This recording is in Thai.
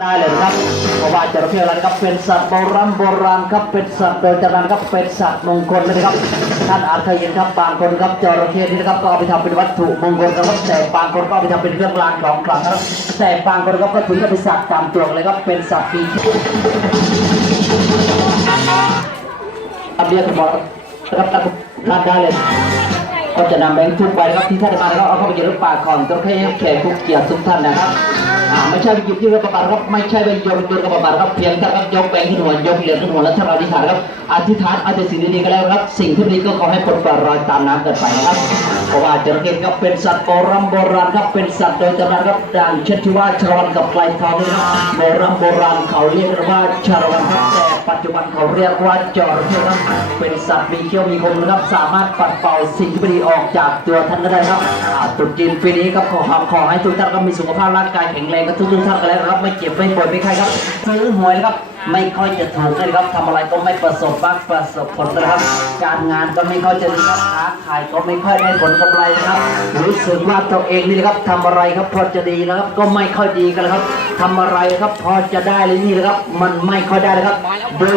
ได้เลยครับเพราะว่าจระเข้อะไรนครับเป็นสัตว์โบราณโบราณครับเป็นสัตว์โดยจรันครับเป็นสัตว์มงคลเลยนะครับท่านอาจเคยเห็นครับบางคนครับจระเข้นี่นะครับก็เอาไปทำเป็นวัตถุมงคลครับแต่บางคนก็เอาไปทำเป็นเครื่องรางของขลังครับ แต่บางคนครับก็ถึงกับเป็นสัตว์ตามตัวเลยครับเป็นสัตว์ปีกอันเดียวกันหมดนะครับทานได้เลย ก็จะนำแบงค์ทุกใบนะครับที่ท่านได้มานะครับเอาเข้าไปเก็บในปากของตัวให้แขกทุกเกียรติทุกท่านนะครับอ่าไม่ใช่ไปหยิบยื่นกระเป๋าครับไม่ใช่ไปโยนโยนกระเป๋าครับเพียงแต่ครับยกแบงค์ขึ้นหัวยกเหรียญขึ้นหัวแล้วท่านอธิษฐานครับอธิษฐานเอาแต่สิ่งดีๆก็แล้วครับสิ่งที่ดีก็ขอให้คนปลอดรอยตามน้ำกิดไปนะครับเพราะว่าจระเข้ครับเป็นสัตว์โบราณโบราณครับเป็นสัตว์โดยตำนานครับดังเช่นที่ว่าชาละวันกับไกลทองนะครับโบราณโบราณเขาเรียกกันว่าชาละวันครับแต่ปัจจุบันเขาเรียกว่าจระเข้ครับเป็นสัตว์มีเขี้ยวมีคมนะครับสามารถปัดเป่าสิ่งที่ไม่ดีออกจากตัวท่านก็ได้ครับตรุษจีนปีนี้ครับขอขอให้ทุกท่านก็มีสุขภาพร่างกายแข็งแรงกันทุกๆท่านกันแล้วครับไม่เจ็บไม่ป่วยไม่ไข้ครับซื้อหวยนะครับไม่ค่อยจะถูกเลยครับทำอะไรก็ไม่ประสบบ้างประสบผลนะครับ การงานก็ไม่ค่อยจะดีครับค้าขายก็ไม่ค่อยได้ผลกำไรนะครับรู้สึกว่าตัวเองนี่นะครับทำอะไรครับพอจะดีนะครับ ก็ไม่ค่อยดีกันแล้วครับทำอะไรครับพอจะได้เลยนี่นะครับ มันไม่ค่อยได้นะครับโดย